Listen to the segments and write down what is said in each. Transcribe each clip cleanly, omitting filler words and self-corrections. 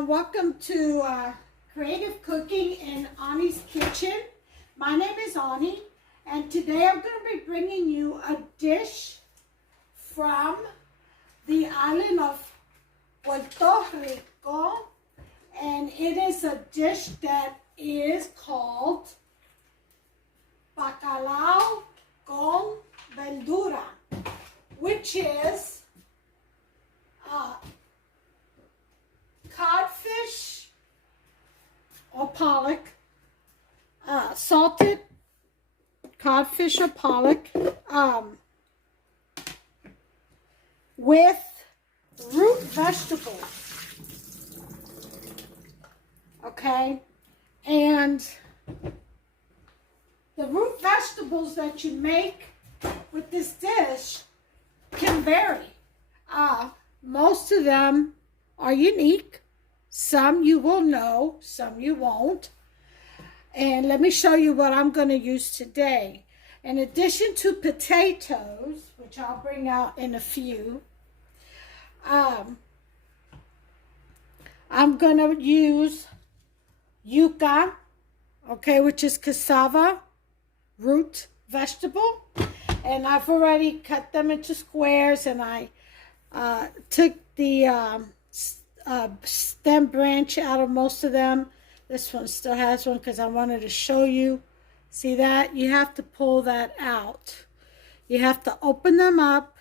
everyone. Welcome to Creative Cooking in Ani's Kitchen. My name is Ani, and today I'm going to be bringing you a dish from the island of Puerto Rico, and it is a dish that is called Bacalao con Verdura, which is codfish or pollock, salted codfish or pollock, with root vegetables. Okay, and the root vegetables that you make with this dish can vary. Most of them are unique. Some you will know, some you won't. And let me show you what I'm going to use today. In addition to potatoes, which I'll bring out in a few, I'm going to use yuca, okay, which is cassava root vegetable. And I've already cut them into squares, and I took the stem branch out of most of them. This one still has one because I wanted to show you. See that? You have to pull that out. You have to open them up,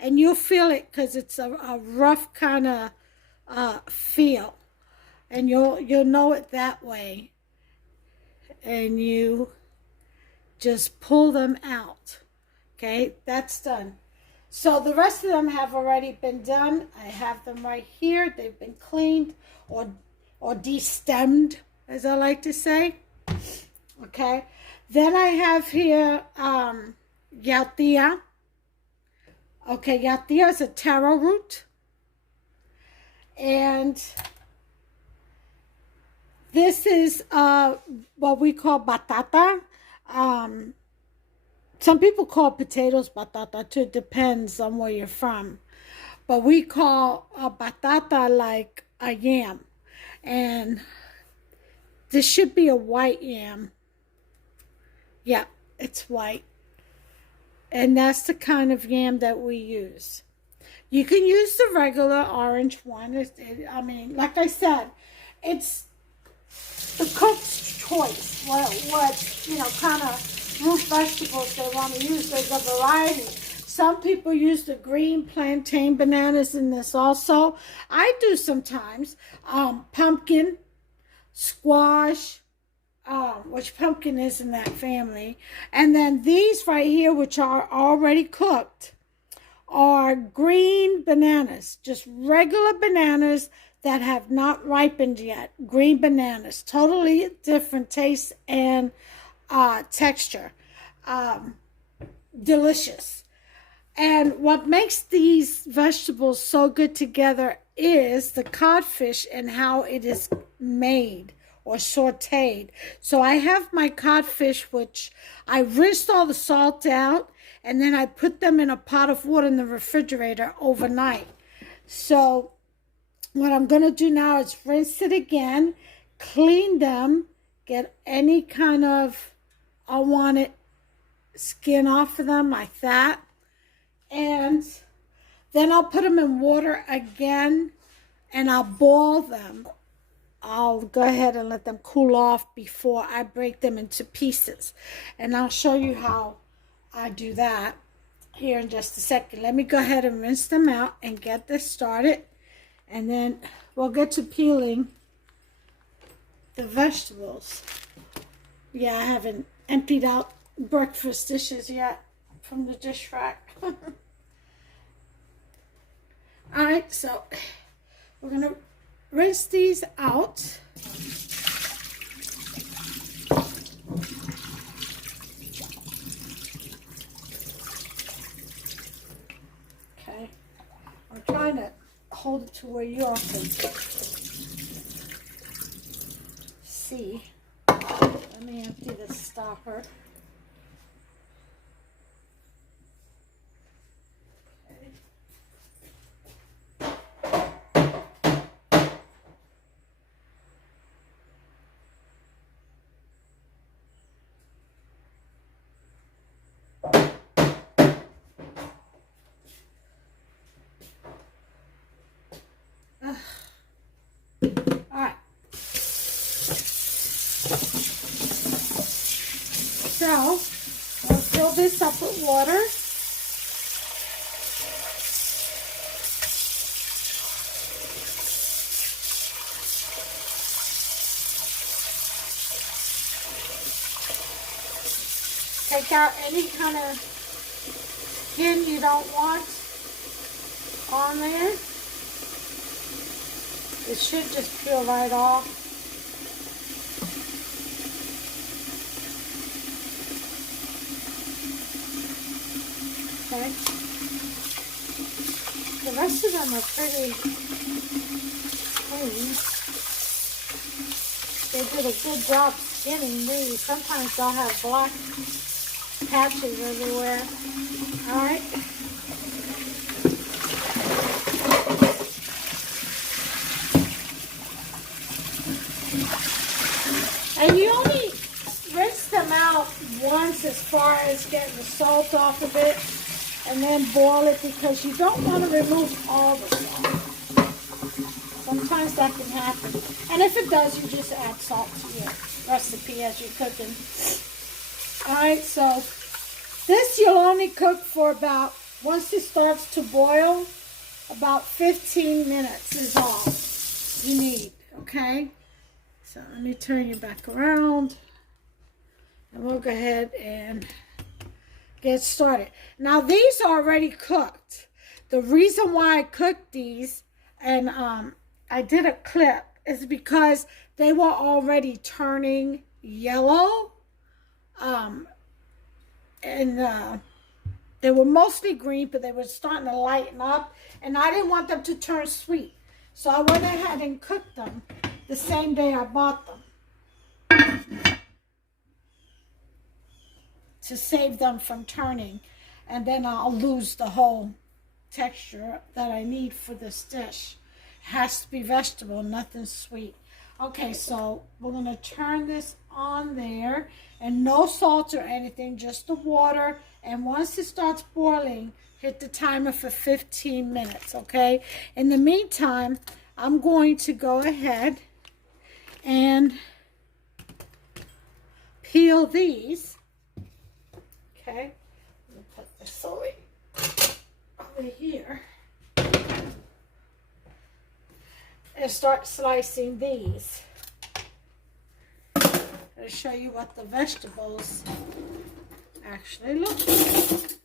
and you'll feel it because it's a rough kind of feel, and you'll know it that way. And you just pull them out. Okay, that's done. So the rest of them have already been done. I have them right here. They've been cleaned or de-stemmed, as I like to say. Okay. Then I have here yautía. Okay, yautía is a taro root. And this is what we call batata. Some people call potatoes batata too. It depends on where you're from. But we call a batata like a yam. And this should be a white yam. Yeah, it's white. And that's the kind of yam that we use. You can use the regular orange one. I mean, like I said, it's the cook's choice. What you know, kind of root vegetables they want to use. There's a variety. Some people use the green plantain bananas in this also. I do sometimes. Pumpkin, squash, which pumpkin is in that family. And then these right here, which are already cooked, are green bananas. Just regular bananas that have not ripened yet. Green bananas. Totally different taste and texture. Delicious. And what makes these vegetables so good together is the codfish and how it is made or sauteed. So I have my codfish, which I rinsed all the salt out, and then I put them in a pot of water in the refrigerator overnight. So what I'm going to do now is rinse it again, clean them, get any kind of unwanted skin off of them like that. And then I'll put them in water again, and I'll boil them. I'll go ahead and let them cool off before I break them into pieces. And I'll show you how I do that here in just a second. Let me go ahead and rinse them out and get this started. And then we'll get to peeling the vegetables. Yeah, I haven't emptied out breakfast dishes yet from the dish rack. Alright, so we're going to rinse these out. Okay, I'm trying to hold it to where you all can see. Let me empty the stopper. So, I'll fill this up with water. Take out any kind of skin you don't want on there. It should just peel right off. Okay. The rest of them are pretty clean. They did a good job skinning these. Sometimes they'll have black patches everywhere. Alright. And you only rinse them out once as far as getting the salt off of it, and then boil it because you don't want to remove all the salt. Sometimes that can happen. And if it does, you just add salt to your recipe as you're cooking. Alright, so this you'll only cook for about, once it starts to boil, about 15 minutes is all you need, okay? So let me turn you back around, and we'll go ahead and get started. Now these are already cooked. The reason why I cooked these, and I did a clip, is because they were already turning yellow. They were mostly green, but they were starting to lighten up, and I didn't want them to turn sweet. So I went ahead and cooked them the same day I bought them to save them from turning, and then I'll lose the whole texture that I need for this dish. It has to be vegetable, nothing sweet. Okay, so we're going to turn this on there, and no salt or anything, just the water. And once it starts boiling, hit the timer for 15 minutes, okay? In the meantime, I'm going to go ahead and peel these. Okay, I'm going to put this over here and start slicing these. I'll show you what the vegetables actually look like.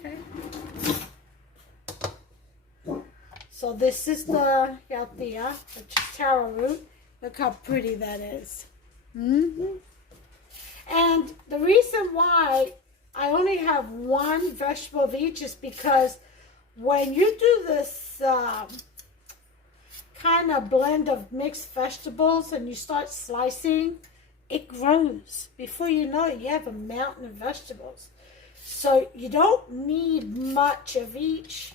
Okay. So this is the yatia, which is taro root. Look how pretty that is. And the reason why I only have one vegetable of each is because when you do this kind of blend of mixed vegetables and you start slicing, it grows. Before you know it, you have a mountain of vegetables. So you don't need much of each.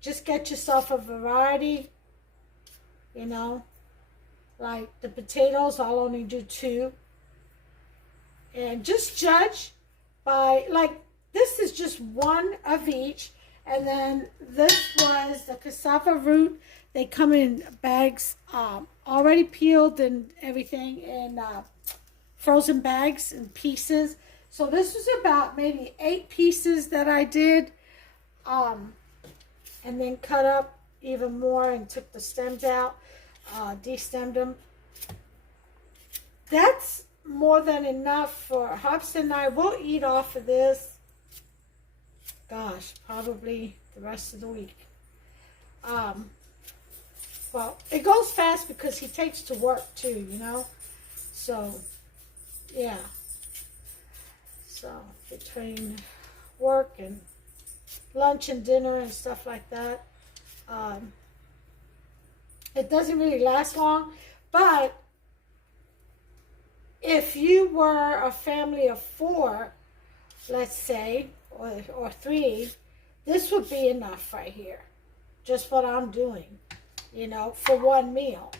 Just get yourself a variety, you know. Like the potatoes, I'll only do 2. And just judge by, like, this is just 1 of each. And then this was the cassava root. They come in bags, already peeled and everything, in frozen bags and pieces. So this was about maybe 8 pieces that I did. And then cut up even more and took the stems out, destemmed them. That's more than enough for Hubs and I. Will eat off of this, gosh, probably the rest of the week. Well, it goes fast because he takes to work too, you know. So, yeah. So, between work and lunch and dinner and stuff like that, it doesn't really last long. But if you were a family of 4, let's say, or 3, this would be enough right here. Just what I'm doing, you know, for 1 meal.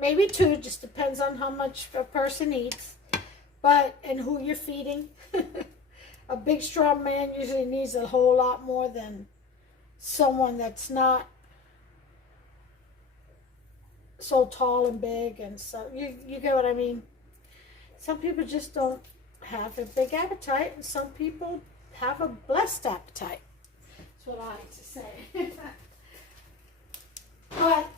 Maybe 2, just depends on how much a person eats, but and who you're feeding. A big, strong man usually needs a whole lot more than someone that's not so tall and big, and so you get what I mean. Some people just don't have a big appetite, and some people have a blessed appetite. That's what I like to say. But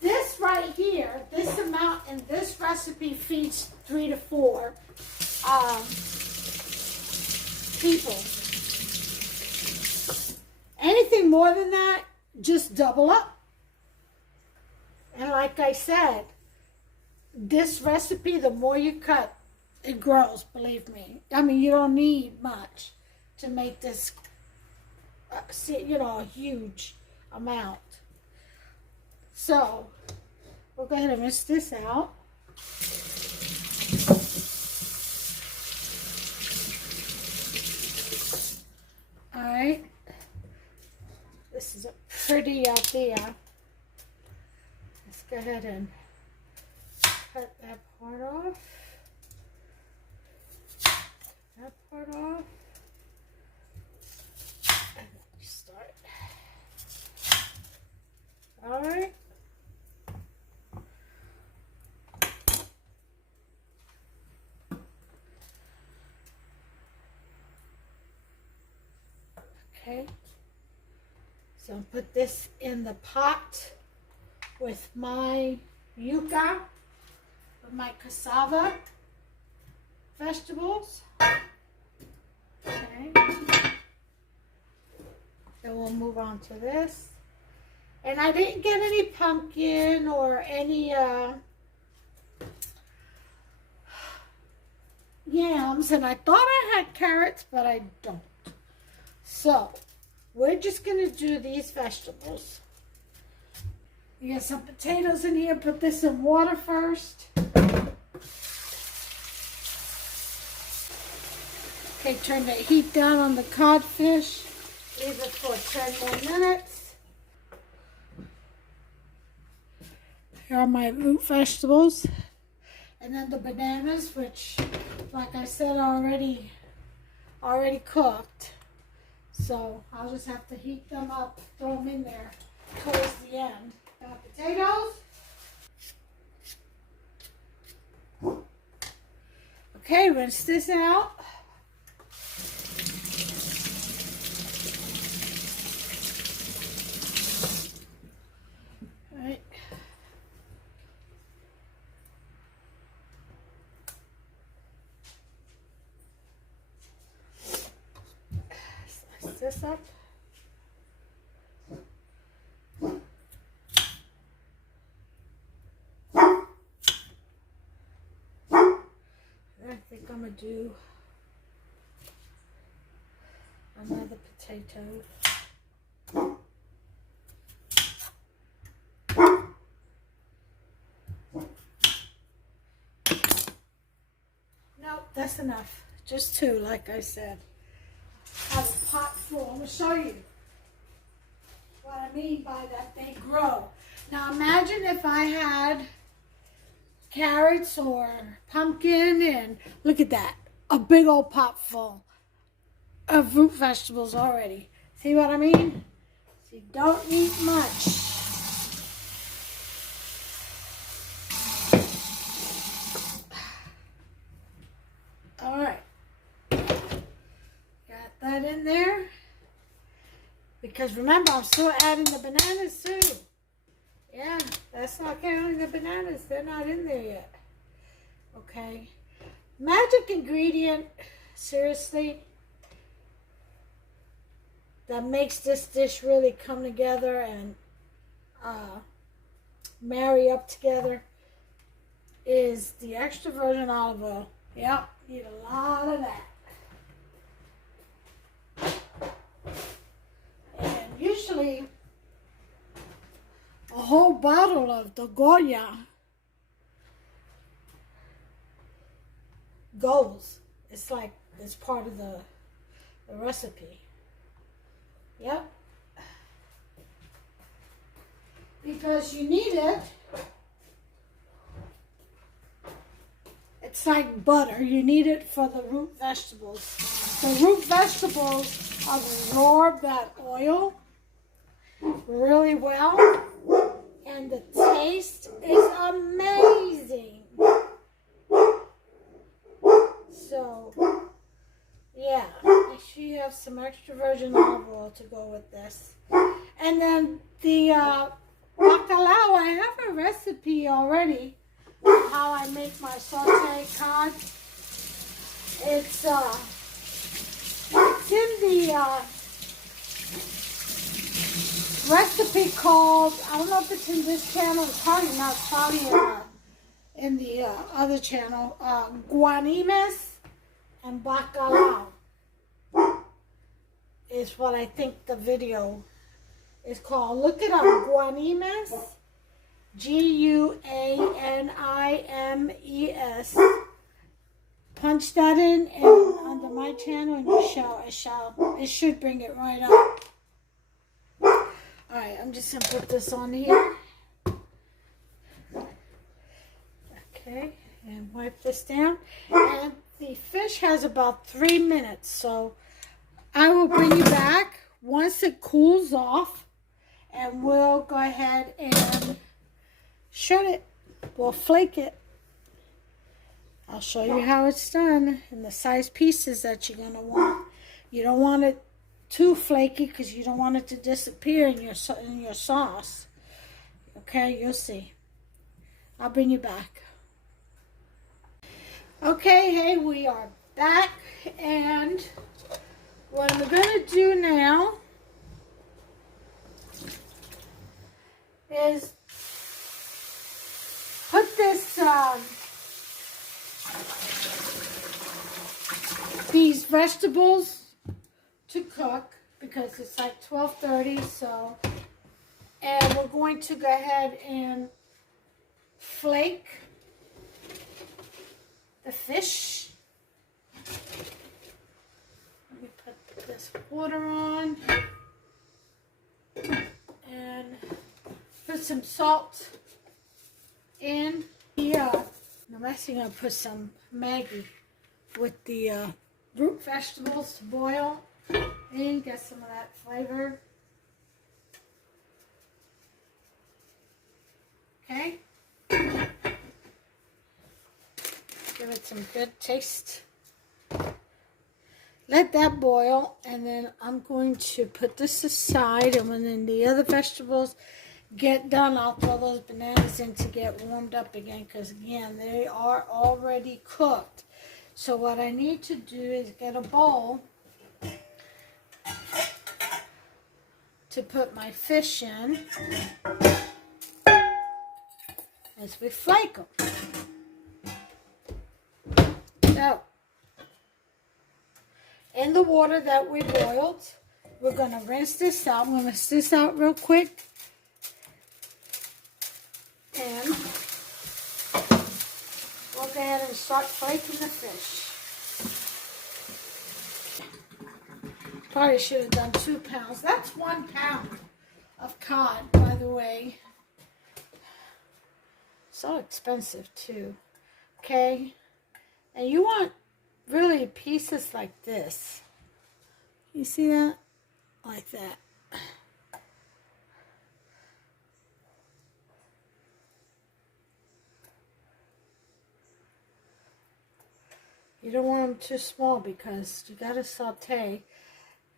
this right here, this amount in this recipe feeds 3 to 4 people. Anything more than that, just double up. And like I said, this recipe, the more you cut, it grows, believe me. I mean, you don't need much to make this, a huge amount. So, we'll go ahead and rinse this out. Alright. This is a pretty idea. Let's go ahead and cut that part off. That part off. And then we start. Alright. Okay. So I'll put this in the pot with my yuca, with my cassava vegetables. Okay. Then we'll move on to this. And I didn't get any pumpkin or any yams, and I thought I had carrots, but I don't. So we're just going to do these vegetables. You got some potatoes in here. Put this in water first. Okay, turn the heat down on the codfish. Leave it for 10 more minutes. Here are my root vegetables. And then the bananas, which, like I said, are already cooked. So I'll just have to heat them up, throw them in there towards the end. Got potatoes. Okay, rinse this out. All right. Slice this up. I think I'm going to do another potato. Nope, that's enough. Just 2, like I said. I have a pot full. I'm going to show you what I mean by that they grow. Now imagine if I had carrots or pumpkin, and look at that, a big old pot full of root vegetables already. See what I mean? So you don't need much. All right, got that in there, because remember, I'm still adding the bananas too. Yeah, that's not counting the bananas. They're not in there yet. Okay. Magic ingredient, seriously, that makes this dish really come together and marry up together is the extra virgin olive oil. Yep, need a lot of that. And usually a whole bottle of the Goya goes. It's like it's part of the recipe. Yep. Because you need it. It's like butter. You need it for the root vegetables. The root vegetables absorb that oil really well. And the taste is amazing. So, yeah, make sure you have some extra virgin olive oil to go with this. And then the bacalao, I have a recipe already on how I make my sauteed cod. It's in the recipe called, I don't know if it's in this channel, it's probably not, it's probably in the other channel, guanimes and bacalao is what I think the video is called. Look it up, guanimes, Guanimes. Punch that in and under my channel, and it should bring it right up. All right, I'm just gonna put this on here. Okay, and wipe this down. And the fish has about 3 minutes, so I will bring you back once it cools off, and we'll go ahead and shred it. We'll flake it. I'll show you how it's done and the size pieces that you're gonna want. You don't want it too flaky because you don't want it to disappear in your sauce. Okay, you'll see. I'll bring you back. Okay, hey, we are back, and what I'm gonna do now is put this these vegetables to cook because it's like 12:30, so, and we're going to go ahead and flake the fish. Let me put this water on and put some salt in. I'm actually going to put some Maggi with the root vegetables to boil and get some of that flavor. Okay. Give it some good taste. Let that boil, and then I'm going to put this aside, and when then the other vegetables get done, I'll throw those bananas in to get warmed up again, because again, they are already cooked. So what I need to do is get a bowl to put my fish in as we flake them. So, in the water that we boiled, we're going to rinse this out. I'm going to rinse this out real quick. And we'll go ahead and start flaking the fish. Probably should have done 2 pounds. That's 1 pound of cod, by the way. So expensive too. Okay. And you want really pieces like this. You see that? Like that. You don't want them too small because you got to saute.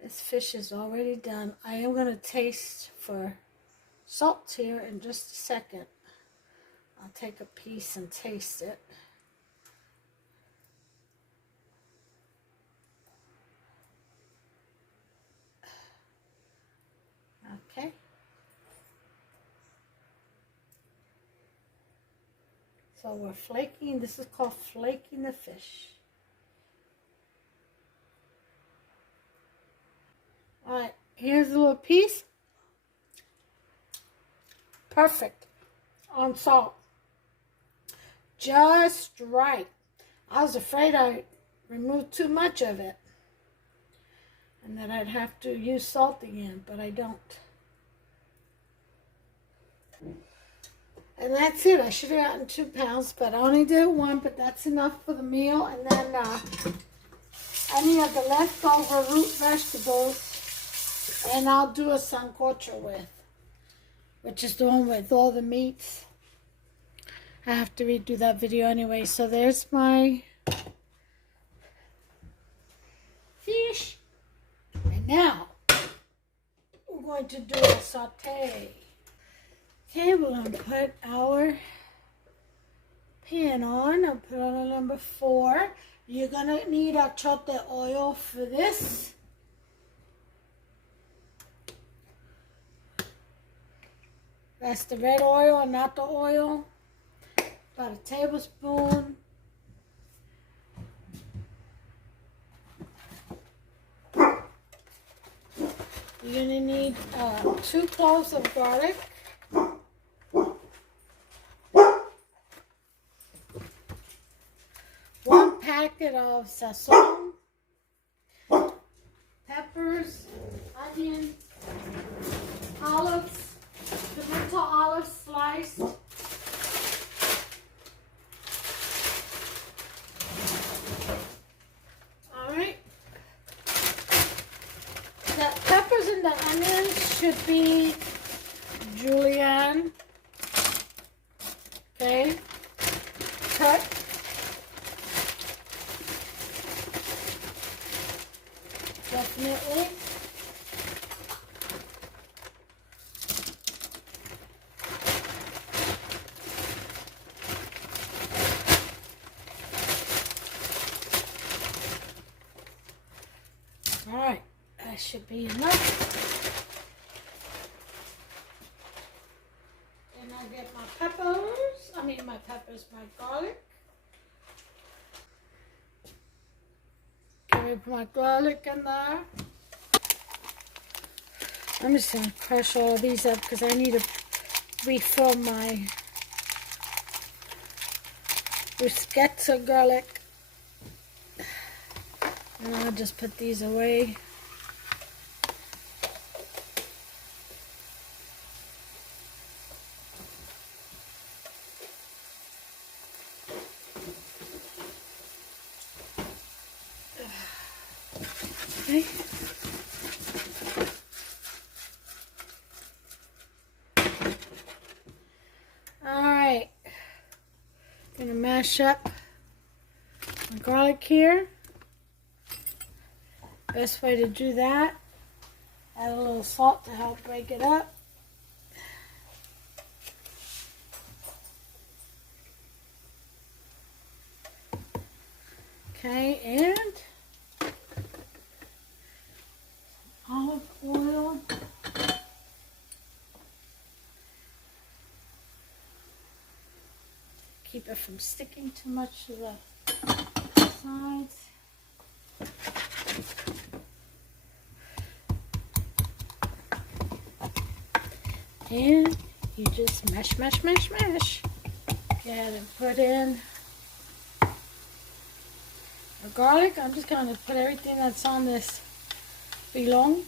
This fish is already done. I am going to taste for salt here in just a second. I'll take a piece and taste it. Okay. So we're flaking. This is called flaking the fish. Alright, here's a little piece. Perfect on salt. Just right. I was afraid I removed too much of it and that I'd have to use salt again, but I don't. And that's it. I should have gotten 2 pounds, but I only did 1, but that's enough for the meal. And then any of the leftover root vegetables, and I'll do a sancocho with, which is the one with all the meats. I have to redo that video anyway. So there's my fish. And now we're going to do a saute. Okay, we're going to put our pan on. I'll put on a number 4. You're going to need a chote oil for this. That's the red oil, not the oil. About a tablespoon. You're going to need 2 cloves of garlic. 1 packet of sazon. Peppers, onion, olives, pimento olive sliced. Alright. The peppers and the onions should be julienne. Okay. Cut. Definitely. Alright, that should be enough. And I'll get my my garlic. Can we put my garlic in there? I'm just going to crush all of these up because I need to refill my bruschetta garlic. And I'll just put these away. Okay. Alright. Gonna mash up my garlic here. Best way to do that, add a little salt to help break it up. Okay, and olive oil. Keep it from sticking too much to the sides. And you just mash, mash, mash, mash. Go ahead and put in the garlic. I'm just going to put everything that's on this below.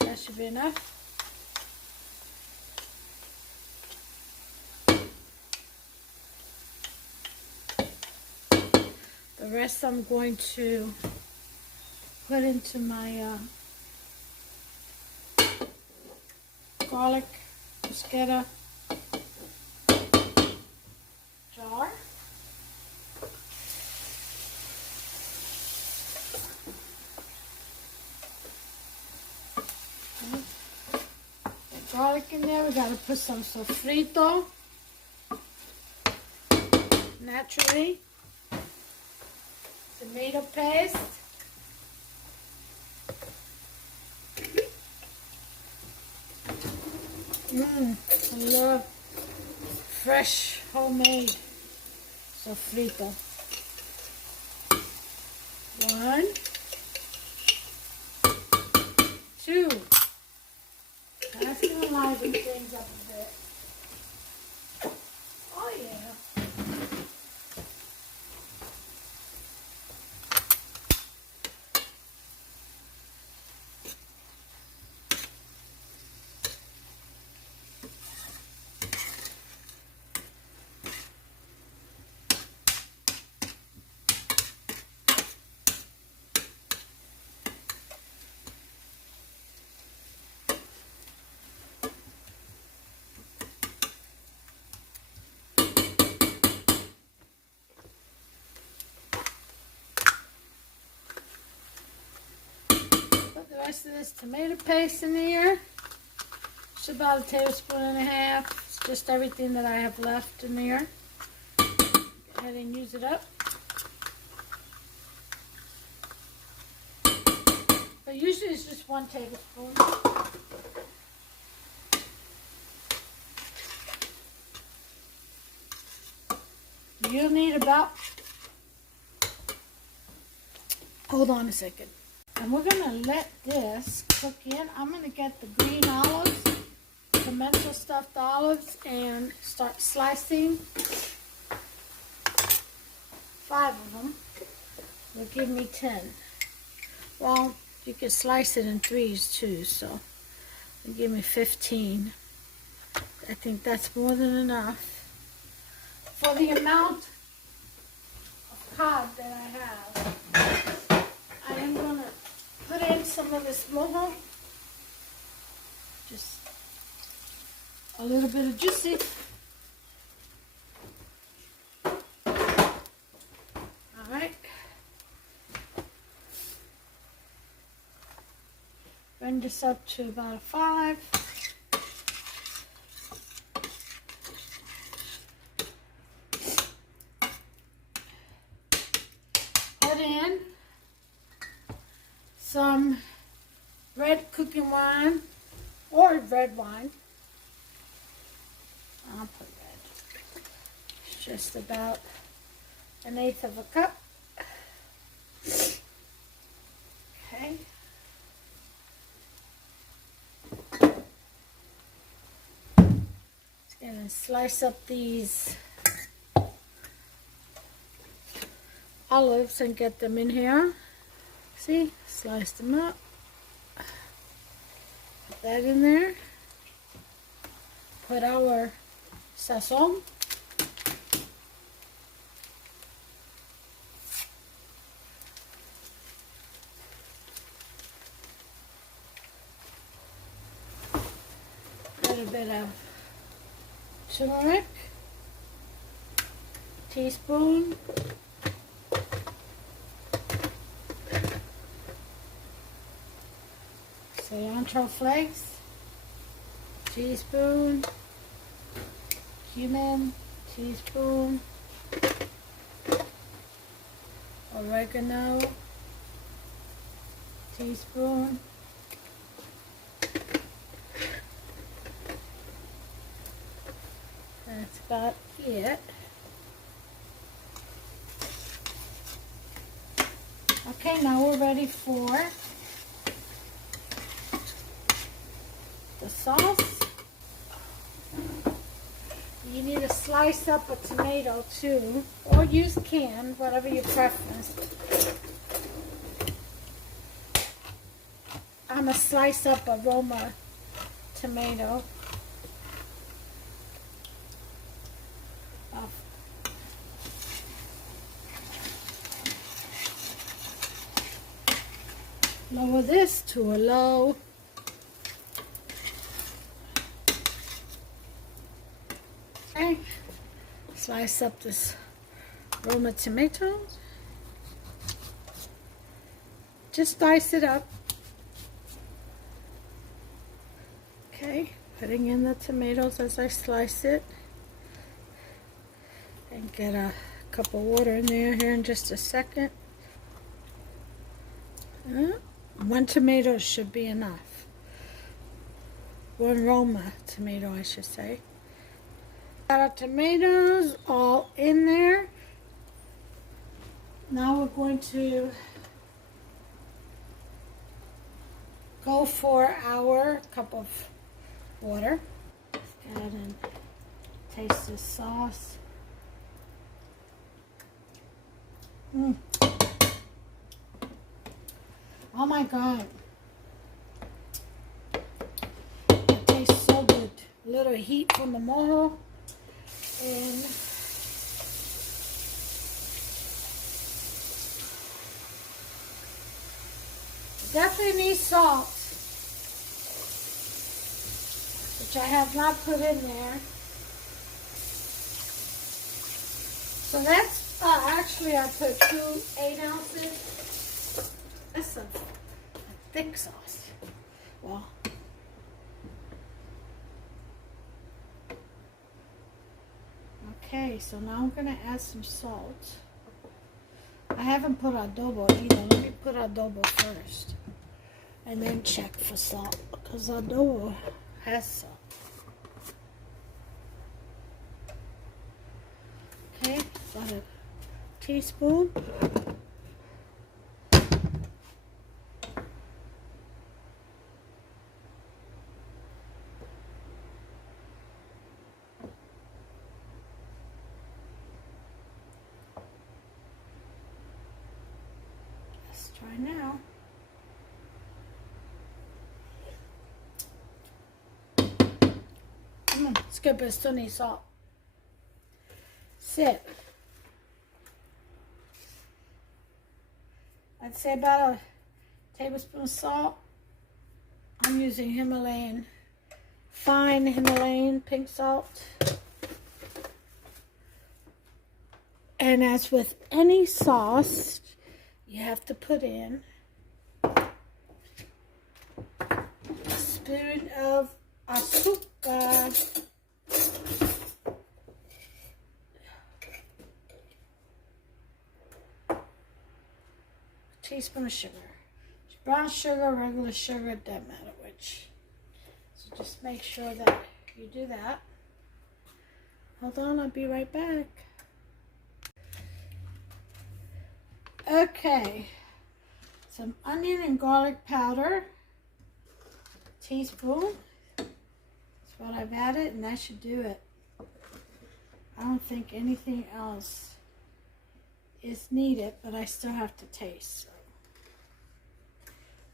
That should be enough. The rest I'm going to put into my garlic bruschetta jar. Garlic in there. We got to put some sofrito naturally. Tomato paste. I love fresh homemade sofrito. 1, 2. That's gonna liven things up a bit. Oh yeah. rest of this tomato paste in here. It's about a tablespoon and a half. It's just everything that I have left in here. Go ahead and use it up. But usually it's just 1 tablespoon. You'll need about, hold on a second. And we're gonna let this cook in. I'm gonna get the green olives, pimento stuffed olives, and start slicing 5 of them. Will give me 10. Well, you can slice it in 3s too, so it'll give me 15. I think that's more than enough for the amount of cod that I have. I am gonna put in some of this mojo, just a little bit of juicy. All right. Bring this up to about a 5. Put in some red cooking wine or red wine. I'll put red. It's just about 1/8 of a cup. Okay. Let's go and slice up these olives and get them in here. See, slice them up. Put that in there. Put our sazon. A little bit of turmeric. Teaspoon. Cilantro flakes, teaspoon, cumin, teaspoon, oregano, teaspoon, that's about it. Okay, now we're ready for the sauce. You need to slice up a tomato too, or use canned, whatever your preference. I'm gonna slice up a Roma tomato. Lower this to a low. Okay, slice up this Roma tomatoes. Just dice it up. Okay, putting in the tomatoes as I slice it. And get a cup of water in there here in just a second. 1 tomato should be enough. 1 Roma tomato, I should say. Got our tomatoes all in there. Now we're going to go for our cup of water. Let's go ahead and taste this sauce. Oh my God. It tastes so good. A little heat from the mojo. And definitely need salt, which I have not put in there. So that's actually I put 2 8 ounces. That's a thick sauce. Well, okay, so now I'm going to add some salt. I haven't put adobo either. Let me put adobo first. And then check for salt. Because adobo has salt. Okay, about a teaspoon. Let's try now. It's good, but it still needs salt. Sip. I'd say about a tablespoon of salt. I'm using Himalayan, fine Himalayan pink salt. And as with any sauce, you have to put in a spoon of azúcar. Teaspoon of sugar. Brown sugar, regular sugar, it doesn't matter which. So just make sure that you do that. Hold on, I'll be right back. Okay, some onion and garlic powder, teaspoon. That's what I've added, and that should do it. I don't think anything else is needed, but I still have to taste. So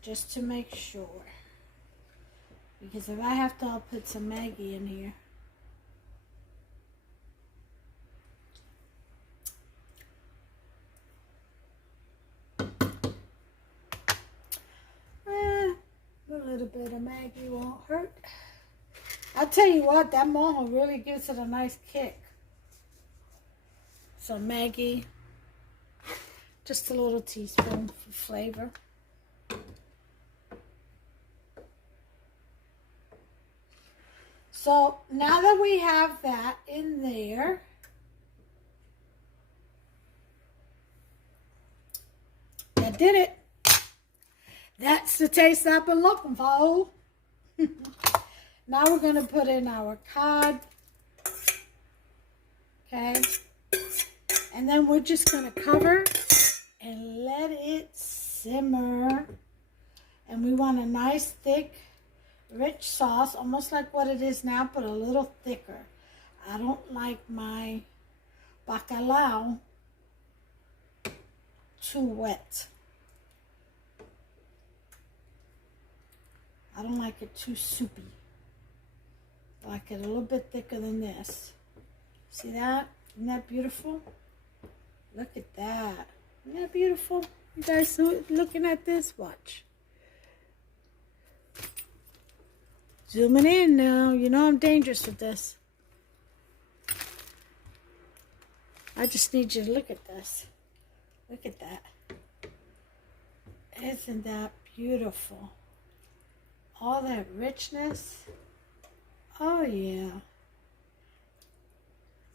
just to make sure. Because if I have to, I'll put some Maggi in here. A little bit of Maggi won't hurt. I'll tell you what, that mojo really gives it a nice kick. So Maggi, just a little teaspoon for flavor. So now that we have that in there, that did it. That's the taste I've been looking for. Now we're going to put in our cod. Okay. And then we're just going to cover and let it simmer. And we want a nice, thick, rich sauce, almost like what it is now, but a little thicker. I don't like my bacalao too wet. I don't like it too soupy. I like it a little bit thicker than this. See that? Isn't that beautiful? Look at that. Isn't that beautiful? You guys looking at this? Watch. Zooming in now. You know I'm dangerous with this. I just need you to look at this. Look at that. Isn't that beautiful? All that richness. Oh yeah.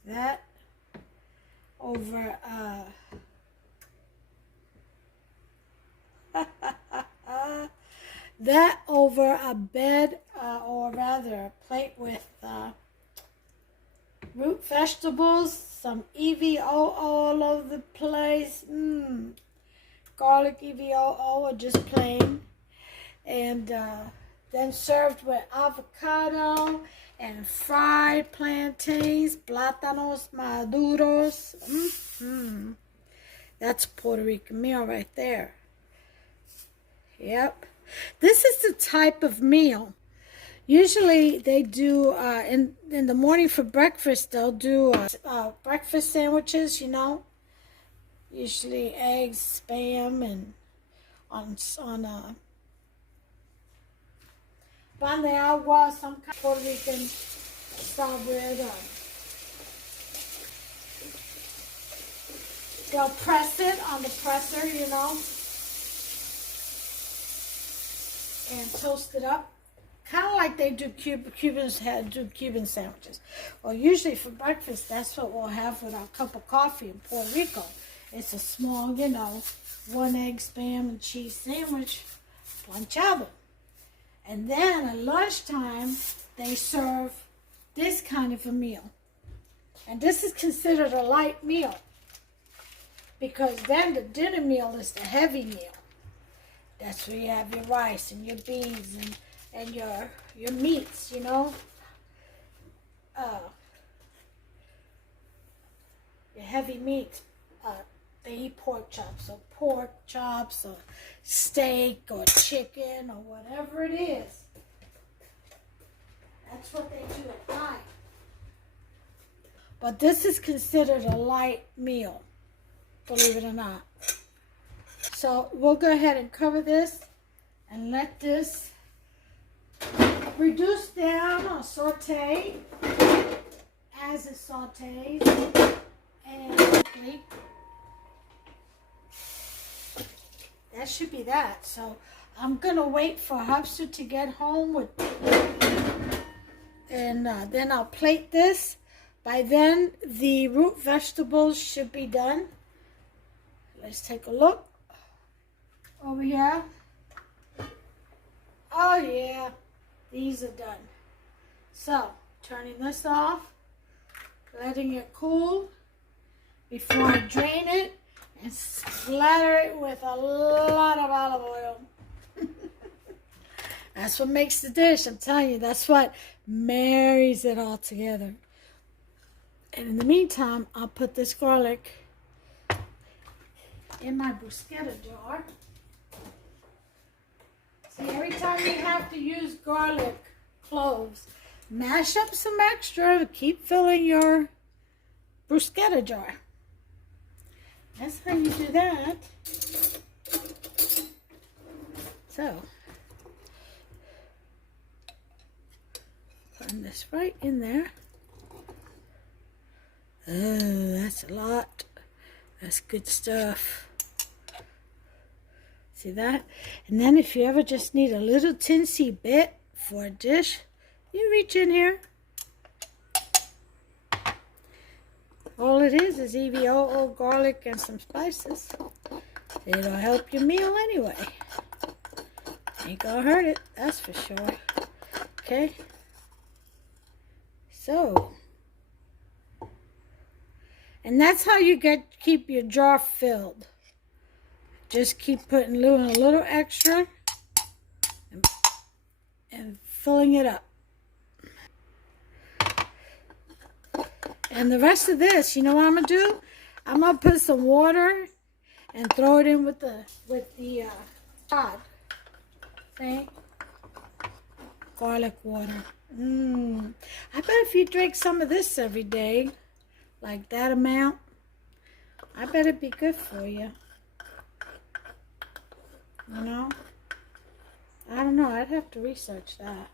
That over that over a bed or rather a plate with root vegetables, some EVOO all over the place. Garlic EVOO or just plain. And then served with avocado and fried plantains, plátanos maduros. That's a Puerto Rican meal right there. Yep. This is the type of meal. Usually they do, in the morning for breakfast, they'll do breakfast sandwiches, you know. Usually eggs, spam, and on pan de agua, some kind of Puerto Rican style bread. They'll press it on the presser, you know. and toast it up. Kind of like they do Cubans do Cuban sandwiches. Well, usually for breakfast, that's what we'll have with our cup of coffee in Puerto Rico. It's a small, 1 egg, spam, and cheese sandwich, planchado. And then at lunchtime, they serve this kind of a meal. And this is considered a light meal, because then the dinner meal is the heavy meal. That's where you have your rice and your beans and your meats, your heavy meats. They eat pork chops or steak or chicken or whatever it is. That's what they do at night. But this is considered a light meal, believe it or not. So we'll go ahead and cover this and let this reduce down or saute as it sautés. And that should be that. So I'm going to wait for Hubster to get home and then I'll plate this. By then, the root vegetables should be done. Let's take a look over here. Oh yeah, these are done. So, turning this off, letting it cool before I drain it and splatter it with a lot of olive oil. That's what makes the dish, I'm telling you. That's what marries it all together. And in the meantime, I'll put this garlic in my bruschetta jar. See, every time you have to use garlic cloves, mash up some extra to keep filling your bruschetta jar. That's how you do that. So, putting this right in there. Oh, that's a lot. That's good stuff. See that? And then if you ever just need a little tinsy bit for a dish, you reach in here. All it is EVOO, garlic, and some spices. It'll help your meal anyway. Ain't gonna hurt it, that's for sure. Okay? So, and that's how you keep your jar filled. Just keep putting a little extra and filling it up. And the rest of this, you know what I'm gonna do? I'm gonna put some water and throw it in with the pod. See? Garlic water. I bet if you drink some of this every day, like that amount, I bet it'd be good for you. You know? I don't know. I'd have to research that.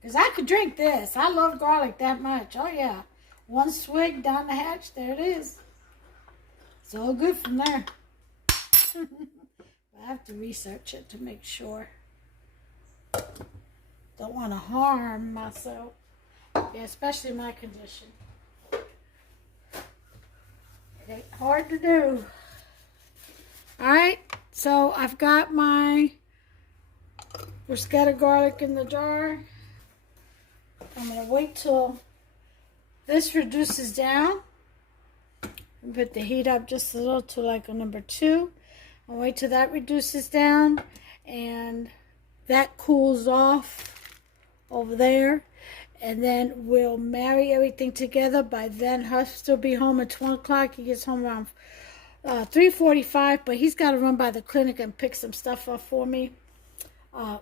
Because I could drink this. I love garlic that much. Oh, yeah. One swig down the hatch. There it is. It's all good from there. I have to research it to make sure. Don't want to harm myself. Yeah, especially my condition. It ain't hard to do. Alright, so I've got my bruschetta garlic in the jar. I'm going to wait till this reduces down. And put the heat up just a little to like a number 2. I'll wait till that reduces down and that cools off over there. And then we'll marry everything together. By then, Husk will be home at 12 o'clock. He gets home around 3:45, but he's got to run by the clinic and pick some stuff up for me.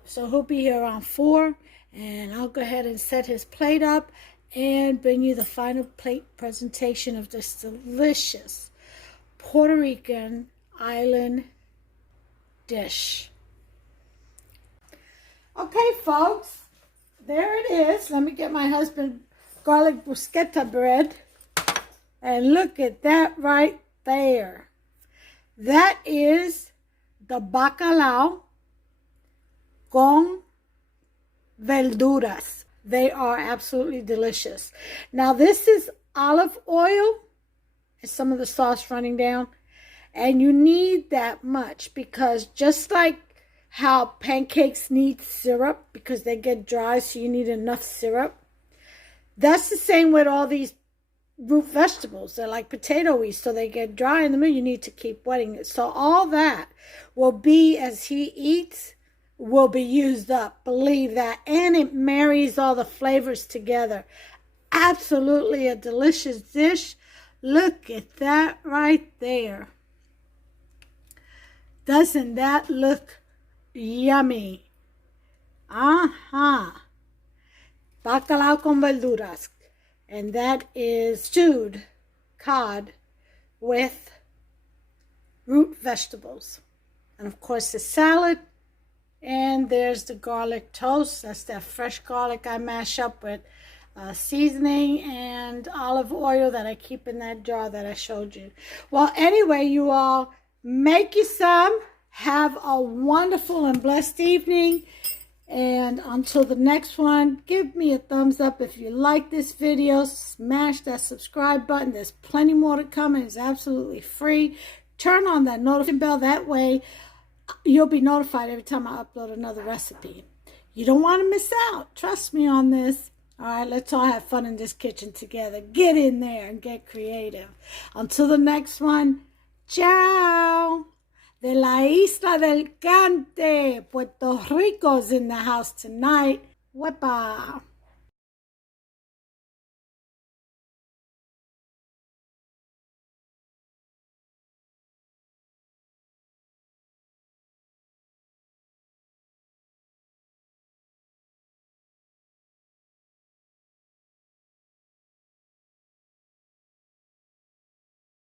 So he'll be here around 4, and I'll go ahead and set his plate up and bring you the final plate presentation of this delicious Puerto Rican island dish. Okay, folks, there it is. Let me get my husband garlic bruschetta bread, and look at that right there. That is the bacalao con verduras. They are absolutely delicious. Now this is olive oil and some of the sauce running down. And you need that much because just like how pancakes need syrup because they get dry, so you need enough syrup. That's the same with all these root vegetables. They're like potatoey, so they get dry in the middle. You need to keep wetting it. So all that will be, as he eats, will be used up. Believe that. And it marries all the flavors together. Absolutely a delicious dish. Look at that right there. Doesn't that look yummy? Bacalao con verduras. And that is stewed cod with root vegetables. And of course the salad. And there's the garlic toast. That's that fresh garlic I mash up with seasoning and olive oil that I keep in that jar that I showed you. Well, anyway, you all, make you some. Have a wonderful and blessed evening. And until the next one, give me a thumbs up if you like this video. Smash that subscribe button. There's plenty more to come. It's absolutely free. Turn on that notification bell. That way, you'll be notified every time I upload another recipe. You don't want to miss out. Trust me on this. All right, let's all have fun in this kitchen together. Get in there and get creative. Until the next one, ciao. De la Isla del Cante, Puerto Rico's in the house tonight. Wepa.